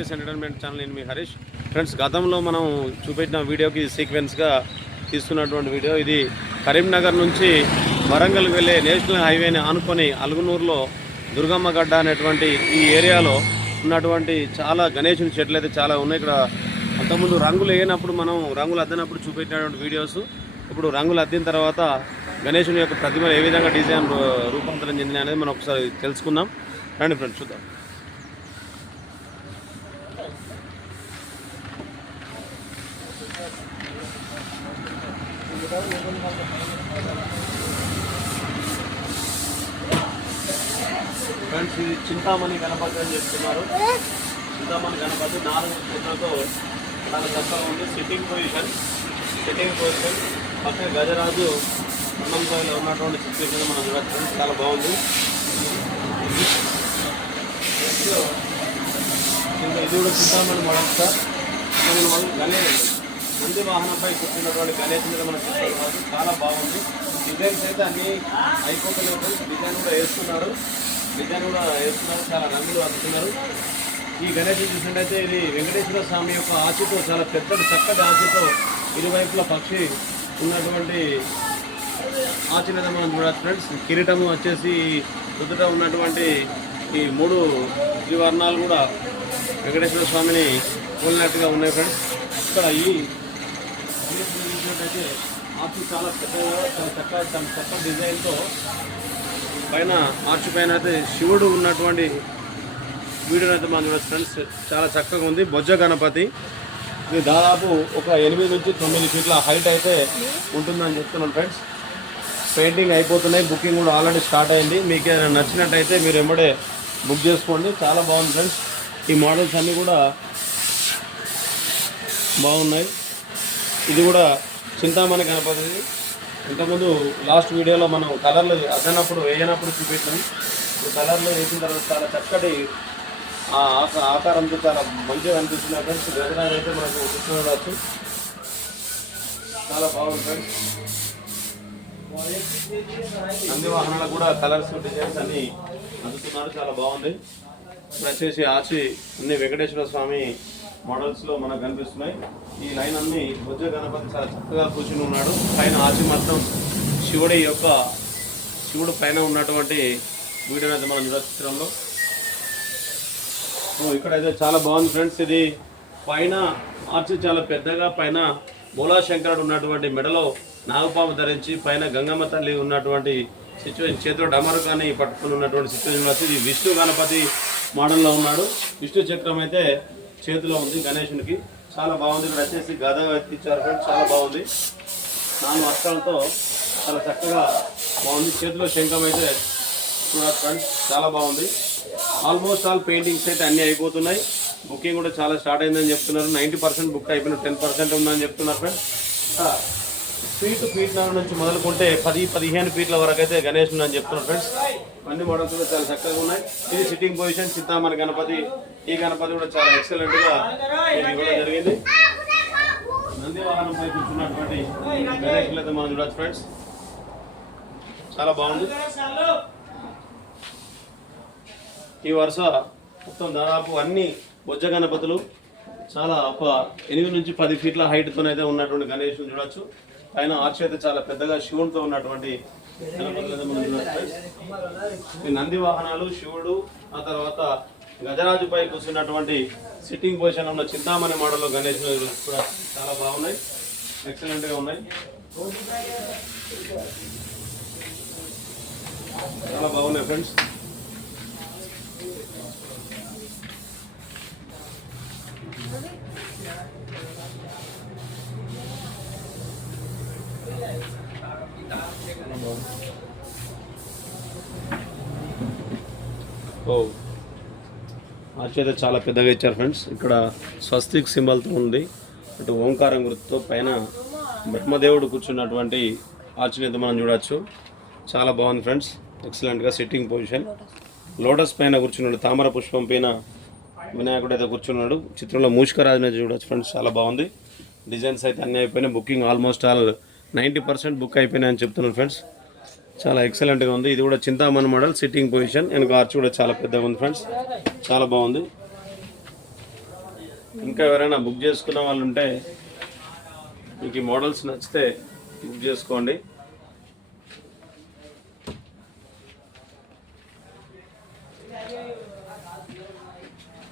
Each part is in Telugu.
ఎంటర్టైన్మెంట్ ఛానల్ నేను మీ హరీష్. ఫ్రెండ్స్, గతంలో మనం చూపెట్టిన వీడియోకి సీక్వెన్స్గా తీస్తున్నటువంటి వీడియో ఇది. కరీంనగర్ నుంచి వరంగల్ వెళ్ళే నేషనల్ హైవేని ఆనుకొని అలుగునూరులో దుర్గమ్మ గడ్డ అనేటువంటి ఈ ఏరియాలో ఉన్నటువంటి చాలా గణేశుని చెట్లు అయితే చాలా ఉన్నాయి. ఇక్కడ అంతకుముందు రంగులు వేయనప్పుడు మనం రంగులు అద్దినప్పుడు చూపెట్టినటువంటి వీడియోస్, ఇప్పుడు రంగులు అద్దిన తర్వాత గణేశుని యొక్క ప్రతిమలు ఏ విధంగా డిజైన్ రూపాంతరం చెందినాయి అనేది మనం ఒకసారి తెలుసుకుందాం. రండి ఫ్రెండ్స్, చూద్దాం. ఫ్రెండ్స్, ఇది చింతామణి గణపతి అని చెప్తున్నారు. చింతామణి గణపతి 4 చేతులతో చాలా చక్కగా ఉంది. సిట్టింగ్ పొజిషన్ పక్కన గజరాజు అన్నంలో ఉన్నటువంటి సిచ్యువేషన్ మనం చూడచ్చు. చాలా బాగుంది. ఇది కూడా చింతామణి మోడల్ సార్. గణేష్ నంది వాహనంపై కూర్చున్నటువంటి గణేష్ మీద మనం చూసుకోవాలి. చాలా బాగుంది. డిజైన్స్ అయితే అన్నీ అయిపోతున్నాయి. డిజైన్ కూడా వేస్తున్నారు. చాలా రంగులు వస్తున్నారు. ఈ గణేష్ చూసినట్టయితే ఇది వెంకటేశ్వర స్వామి యొక్క ఆశతో, చాలా పెద్దది చక్కటి ఆశతో ఇరువైపుల పక్షి ఉన్నటువంటి ఆచరణ మనం చూడవచ్చు. ఫ్రెండ్స్, కిరీటము వచ్చేసి రుదుట ఉన్నటువంటి ఈ 3 త్రివర్ణాలు కూడా వెంకటేశ్వర స్వామిని పోలినట్టుగా ఉన్నాయి. ఫ్రెండ్స్, ఇక్కడ ఈ చూసినట్టయితే ఆర్చ్ చాలా పెద్దగా, చాలా చక్కటి డిజైన్తో పైన ఆర్చ్ పైన అయితే శివుడు ఉన్నటువంటి వీడియోని అయితే మనం చూడవచ్చు. ఫ్రెండ్స్, చాలా చక్కగా ఉంది. బొజ్జ గణపతి ఇది దాదాపు ఒక 8 నుంచి 9 ఫీట్ల హైట్ అయితే ఉంటుందని చెప్తున్నాను. ఫ్రెండ్స్, పెయింటింగ్ అయిపోతున్నాయి. బుకింగ్ కూడా ఆల్రెడీ స్టార్ట్ అయింది. మీకు ఏదైనా నచ్చినట్టయితే మీరు వెంబడే బుక్ చేసుకోండి. చాలా బాగుంది. ఫ్రెండ్స్, ఈ మోడల్స్ అన్నీ కూడా బాగున్నాయి. ఇది కూడా చింతామణి గణపతి. ఇంతకుముందు లాస్ట్ వీడియోలో మనం కలర్లు వేయనప్పుడు చూపెట్టాం. ఈ కలర్లు వేసిన తర్వాత చాలా చక్కటి ఆకారంతో చాలా మంచిగా అనిపిస్తుంది. ఫ్రెండ్స్, గజరాజు అయితే మనకు చూసుకోవచ్చు. చాలా బాగుంది. ఫ్రెండ్స్, నంది వాహనాలకు కూడా కలర్స్ డిజైన్స్ అన్ని అందుతున్నారు. చాలా బాగుంది. ఇప్పుడు వచ్చేసి ఆచి అన్ని వెంకటేశ్వర స్వామి మోడల్స్లో మనకు కనిపిస్తున్నాయి. ఈ లైన్ అన్ని బొజ్జ గణపతి చాలా చక్కగా కూర్చుని ఉన్నాడు. పైన ఆచి మొత్తం శివుడు పైన ఉన్నటువంటి వీడియోని అయితే మనం చూడవచ్చు చిత్రంలో. ఇక్కడైతే చాలా బాగుంది. ఫ్రెండ్స్, ఇది పైన ఆర్చి చాలా పెద్దగా, పైన బోలాశంకరుడు ఉన్నటువంటి మెడలో నాగపాము ధరించి, పైన గంగమ్మ తల్లి ఉన్నటువంటి సిచ్యువేషన్, చేతిలో డమరుకాన్ని పట్టుకుని ఉన్నటువంటి సిచ్యువేషన్ వచ్చి ఇది విష్ణు గణపతి మోడల్లో ఉన్నాడు. విష్ణు చక్రం అయితే చేతిలో ఉంది గణేశునికి. చాలా బాగుంది. ఇక్కడ వచ్చేసి గద ఎత్తిచ్చారు. ఫ్రెండ్స్, చాలా బాగుంది. 4 అస్త్రాలతో చాలా చక్కగా బాగుంది. చేతిలో శంఖం అయితే చూడాలి. ఫ్రెండ్స్, చాలా బాగుంది. ఆల్మోస్ట్ ఆల్ పెయింటింగ్స్ అయితే అన్నీ అయిపోతున్నాయి. బుకింగ్ కూడా చాలా స్టార్ట్ అయిందని చెప్తున్నారు. 90% బుక్ అయిపోయిన 10% ఉందని చెప్తున్నారు. ఫ్రెండ్స్, ఫీట్ నుంచి మొదలుకుంటే 10-15 ఫీట్ల వరకు అయితే గణేష్ అని చెప్తున్నారు. ఫ్రెండ్స్, అన్ని మోడల్స్ కూడా చాలా చక్కగా ఉన్నాయి. ఇది సిట్టింగ్ పొజిషన్ చింతామణి గణపతి. ఈ గణపతి కూడా చాలా ఎక్సలెంట్గా ఇవ్వడం జరిగింది. నంది వాహనంపై కూర్చున్నటువంటి గణేషులు అయితే మనం చూడవచ్చు. ఫ్రెండ్స్, చాలా బాగుంది. ఈ వరుస మొత్తం దాదాపు అన్ని బొజ్జ గణపతులు చాలా ఒక 8 నుంచి 10 ఫీట్ల హైట్తోనైతే ఉన్నటువంటి గణేషుని చూడొచ్చు. పైన ఆర్చ్ అయితే చాలా పెద్దగా శివుడితో ఉన్నటువంటి గణపతులు అయితే మనం చూడవచ్చు. ఈ నంది వాహనాలు, శివుడు, ఆ తర్వాత గజరాజుపై కూర్చున్నటువంటి సిట్టింగ్ పొజిషన్ ఉన్న చింతామణి మోడల్లో గణేషులు కూడా చాలా బాగున్నాయి. ఎక్సలెంట్గా ఉన్నాయి. చాలా బాగున్నాయి. ఫ్రెండ్స్, ఆర్చ్ అయితే చాలా పెద్దగా ఇచ్చారు. ఫ్రెండ్స్, ఇక్కడ స్వస్తిక్ సింబల్తో ఉంది. అటు ఓంకారం గుర్తుతో పైన బ్రహ్మదేవుడు కూర్చున్నటువంటి ఆర్చ్ని అయితే మనం చూడవచ్చు. చాలా బాగుంది. ఫ్రెండ్స్, ఎక్సలెంట్గా సిట్టింగ్ పొజిషన్. లోటస్ పైన కూర్చున్నాడు. తామర పుష్పం పైన వినాయకుడు అయితే కూర్చున్నాడు. చిత్రంలో మూషికరాజుని అయితే చూడవచ్చు. ఫ్రెండ్స్, చాలా బాగుంది. డిజైన్స్ అయితే అన్నీ అయిపోయినాయి. బుకింగ్ ఆల్మోస్ట్ ఆల్ 90% బుక్ అయిపోయినాయి అని చెప్తున్నాను. ఫ్రెండ్స్, చాలా ఎక్సలెంట్గా ఉంది. ఇది కూడా చింతామణి మోడల్ సిట్టింగ్ పొజిషన్. వెనక ఆర్చ్ కూడా చాలా పెద్దగా ఉంది. ఫ్రెండ్స్, చాలా బాగుంది. ఇంకా ఎవరైనా బుక్ చేసుకున్న వాళ్ళు ఉంటే మీకు ఈ మోడల్స్ నచ్చితే బుక్ చేసుకోండి.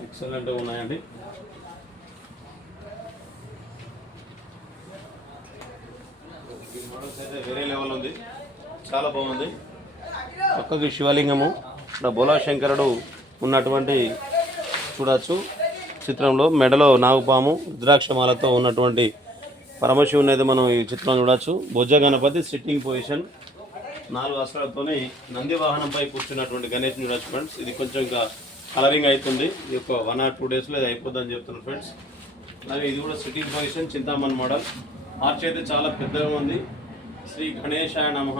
ఎక్సలెంట్గా ఉన్నాయండి. ఈ మోడల్స్ అయితే వేరే లెవెల్ ఉంది, చాలా బాగుంది. పక్కకి శివలింగము, ఇక్కడ బోలా శంకరుడు ఉన్నటువంటి చూడవచ్చు చిత్రంలో. మెడలో నాగుపాము రుద్రాక్షమాలతో ఉన్నటువంటి పరమశివుని అయితే మనం ఈ చిత్రం చూడవచ్చు. బొజ్జ గణపతి సిట్టింగ్ పొజిషన్, 4 అస్త్రాలతోని నంది వాహనంపై కూర్చున్నటువంటి గణేష్ చూడవచ్చు ఫ్రెండ్స్. ఇది కొంచెం ఇంకా కలరింగ్ అవుతుంది, ఇది ఒక 1 or 2 డేస్లో ఇది అయిపోద్దని చెప్తున్నారు ఫ్రెండ్స్. అలాగే ఇది కూడా sitting position, Chintamani model. Arch అయితే చాలా పెద్దగా ఉంది. శ్రీ గణేశాయ నమః,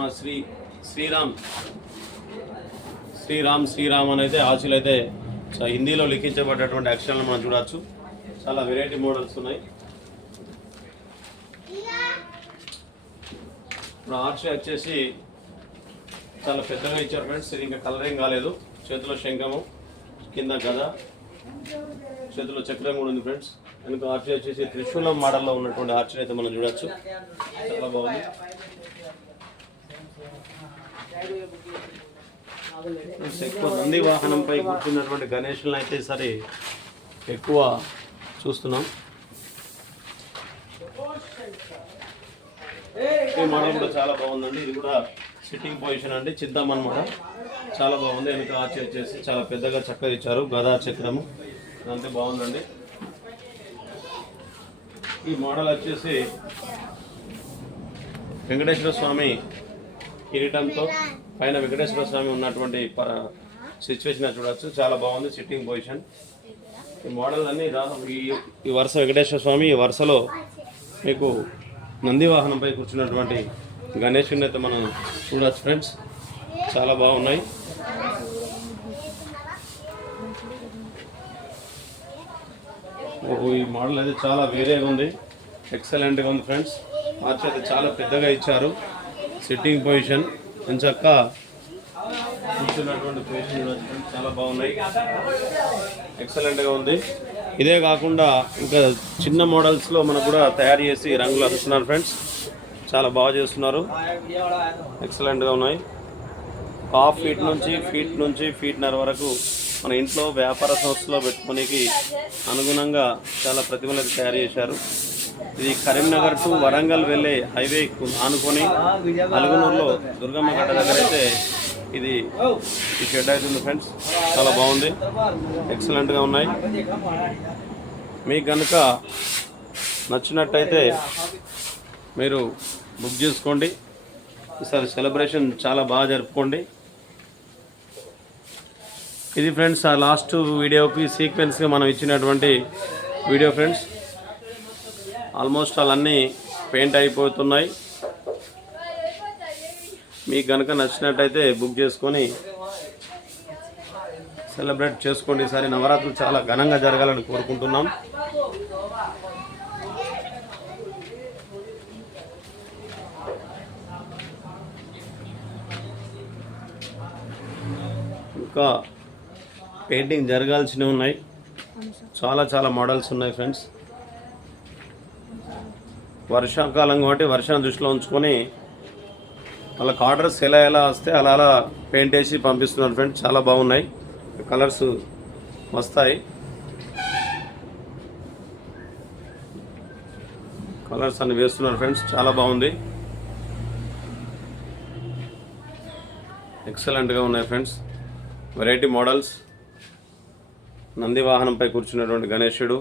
శ్రీరామ్ అని అయితే ఆశలు అయితే హిందీలో లిఖించబడ్డటువంటి అక్షరాలను మనం చూడవచ్చు. చాలా వెరైటీ మోడల్స్ ఉన్నాయి. ఇప్పుడు ఆర్చ్ వచ్చేసి చాలా పెద్దగా ఇచ్చారు ఫ్రెండ్స్. ఇది ఇంకా కలరింగ్ కాలేదు. చేతిలో శంఖము, కింద గద, చేతిలో చక్రం కూడా ఉంది ఫ్రెండ్స్. వెనుక ఆర్చ్ వచ్చేసి త్రిశూలం మోడల్లో ఉన్నటువంటి ఆర్చ్ అయితే మనం చూడవచ్చు. చాలా బాగుంది. ఎక్కువ నంది వాహనంపై కూర్చున్నటువంటి గణేషులను అయితే సరే ఎక్కువ చూస్తున్నాం. ఈ మోడల్ కూడా చాలా బాగుందండి. ఇది కూడా సిట్టింగ్ పొజిషన్ అండి, చింతామణి మోడల్. చాలా బాగుంది. వెనుక ఆర్చ్ వచ్చేసి చాలా పెద్దగా చక్కగా ఇచ్చారు, గదా చక్రము అంతే బాగుందండి. ఈ మోడల్ వచ్చేసి వెంకటేశ్వర స్వామి కిరీటంతో పైన వెంకటేశ్వర స్వామి ఉన్నటువంటి సిచ్యువేషన్ చూడవచ్చు. చాలా బాగుంది సిట్టింగ్ పొజిషన్. ఈ మోడల్ అన్ని ఈ వరుస వెంకటేశ్వర స్వామి, ఈ వరుసలో మీకు నంది వాహనంపై కూర్చున్నటువంటి గణేశుని అయితే మనం చూడవచ్చు ఫ్రెండ్స్. చాలా బాగున్నాయి. ఈ మోడల్ అయితే చాలా వేరేగా ఉంది, ఎక్సలెంట్గా ఉంది ఫ్రెండ్స్. ఆర్చ్ అయితే చాలా పెద్దగా ఇచ్చారు, సిట్టింగ్ పొజిషన్ ఎంచక్క కూర్చున్నటువంటి పొజిషన్ చాలా బాగున్నాయి, ఎక్సలెంట్గా ఉంది. ఇదే కాకుండా ఇంకా చిన్న మోడల్స్లో మనకు కూడా తయారు చేసి రంగులు అరుస్తున్నారు ఫ్రెండ్స్. చాలా బాగా చేస్తున్నారు, ఎక్సలెంట్గా ఉన్నాయి. ఫీట్ నుంచి ఫీట్‌న్నర వరకు మన ఇంట్లో వ్యాపార సంస్థలో పెట్టుకోనికి అనుగుణంగా చాలా ప్రతిమలు తయారు చేశారు. ఇది కరీంనగర్ టు వరంగల్ వెళ్ళే హైవే ఆనుకొని అలుగునూరులో దుర్గమ్మ గడ్డ దగ్గర అయితే ఇది ఈ షెడ్ అవుతుంది ఫ్రెండ్స్. చాలా బాగుంది, ఎక్సలెంట్గా ఉన్నాయి. మీకు కనుక నచ్చినట్టయితే మీరు బుక్ చేసుకోండి. ఈసారి సెలబ్రేషన్ చాలా బాగా జరుపుకోండి. ఇది ఫ్రెండ్స్ ఆ లాస్ట్ వీడియోకి సీక్వెన్స్గా మనం ఇచ్చినటువంటి వీడియో ఫ్రెండ్స్. ఆల్మోస్ట్ అన్నీ పెయింట్ అయిపోతున్నాయి. మీకు కనుక నచ్చినట్టయితే బుక్ చేసుకొని సెలబ్రేట్ చేసుకోండి. ఈసారి నవరాత్రులు చాలా ఘనంగా జరగాలని కోరుకుంటున్నాం. ఇంకా పెయింటింగ్ జరగాల్సినవి ఉన్నాయి, చాలా మోడల్స్ ఉన్నాయి ఫ్రెండ్స్. వర్షాకాలం కాబట్టి వర్షాన్ని దృష్టిలో ఉంచుకొని వాళ్ళకి ఆర్డర్స్ ఎలా వస్తే అలా పెయింట్ వేసి పంపిస్తున్నారు ఫ్రెండ్స్. చాలా బాగున్నాయి, కలర్స్ వస్తాయి. కలర్స్ అన్ని వేస్తున్నారు ఫ్రెండ్స్, చాలా బాగుంది, ఎక్సలెంట్గా ఉన్నాయి ఫ్రెండ్స్. Variety models. నంది వాహనంపై కూర్చున్నటువంటి గణేశుడు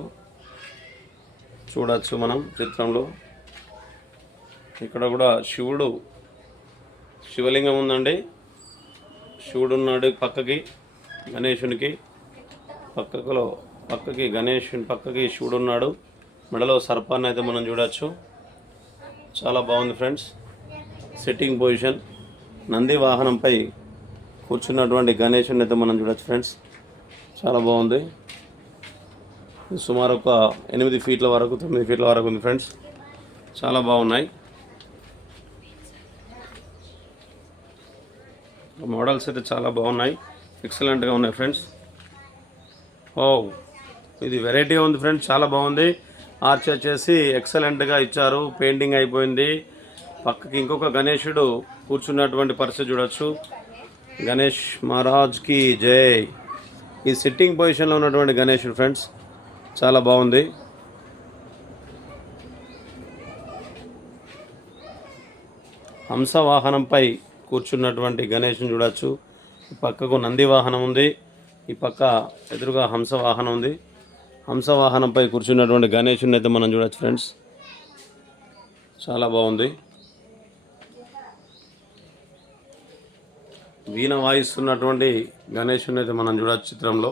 చూడవచ్చు మనం చిత్రంలో. ఇక్కడ కూడా శివలింగం ఉందండి, శివుడు ఉన్నాడు పక్కకి, గణేశునికి పక్కకి గణేశుని పక్కకి శివుడు ఉన్నాడు. మెడలో సర్పాన్ని అయితే మనం చూడవచ్చు. చాలా బాగుంది ఫ్రెండ్స్. సిట్టింగ్ పొజిషన్, నంది వాహనంపై కూర్చున్నటువంటి గణేశుని అయితే మనం చూడవచ్చు ఫ్రెండ్స్. చాలా బాగుంది. సుమారు ఒక 8 ఫీట్ల వరకు 9 ఫీట్ల వరకు ఉంది ఫ్రెండ్స్. చాలా బాగున్నాయి మోడల్స్ అయితే, చాలా బాగున్నాయి, ఎక్సలెంట్గా ఉన్నాయి ఫ్రెండ్స్. ఇది వెరైటీగా ఉంది ఫ్రెండ్స్, చాలా బాగుంది. ఆర్చ్ వచ్చేసి ఎక్సలెంట్గా ఇచ్చారు, పెయింటింగ్ అయిపోయింది. పక్కకి ఇంకొక గణేశుడు కూర్చున్నటువంటి పరిస్థితి చూడొచ్చు. గణేష్ మహారాజ్కి జై. ఈ సిట్టింగ్ పొజిషన్లో ఉన్నటువంటి గణేశుడు ఫ్రెండ్స్ చాలా బాగుంది. హంస వాహనంపై కూర్చున్నటువంటి గణేశుని చూడొచ్చు. ఈ పక్కకు నంది వాహనం ఉంది, ఈ పక్క ఎదురుగా హంస వాహనం ఉంది. హంస వాహనంపై కూర్చున్నటువంటి గణేశుని అయితే మనం చూడొచ్చు ఫ్రెండ్స్, చాలా బాగుంది. వీణ వాయిస్తున్నటువంటి గణేశుని అయితే మనం చూడొచ్చు చిత్రంలో,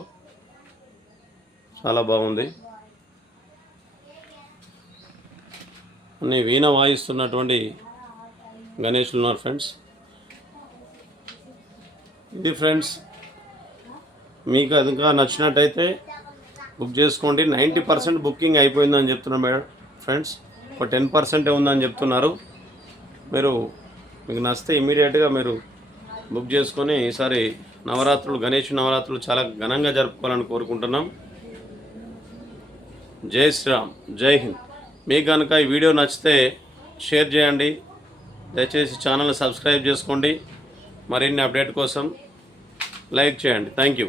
చాలా బాగుంది. అన్ని వీణ వాయిస్తున్నటువంటి గణేశులు ఉన్నారు ఫ్రెండ్స్. ఇది ఫ్రెండ్స్, మీకు అది ఇంకా నచ్చినట్టయితే బుక్ చేసుకోండి. 90% బుకింగ్ అయిపోయిందని చెప్తున్నారు మేడం ఫ్రెండ్స్, ఒక 10% ఉందని చెప్తున్నారు. మీకు నచ్చితే ఇమీడియట్గా మీరు బుక్ చేసుకొని ఈసారి నవరాత్రులు, గణేష్ నవరాత్రులు చాలా ఘనంగా జరుపుకోవాలని కోరుకుంటున్నాం. జై శ్రీరామ్, జై హింద్. మీకు కనుక ఈ వీడియో నచ్చితే షేర్ చేయండి, దయచేసి ఛానల్ని సబ్స్క్రైబ్ చేసుకోండి. మరిన్ని అప్డేట్ కోసం లైక్ చేయండి. Thank you.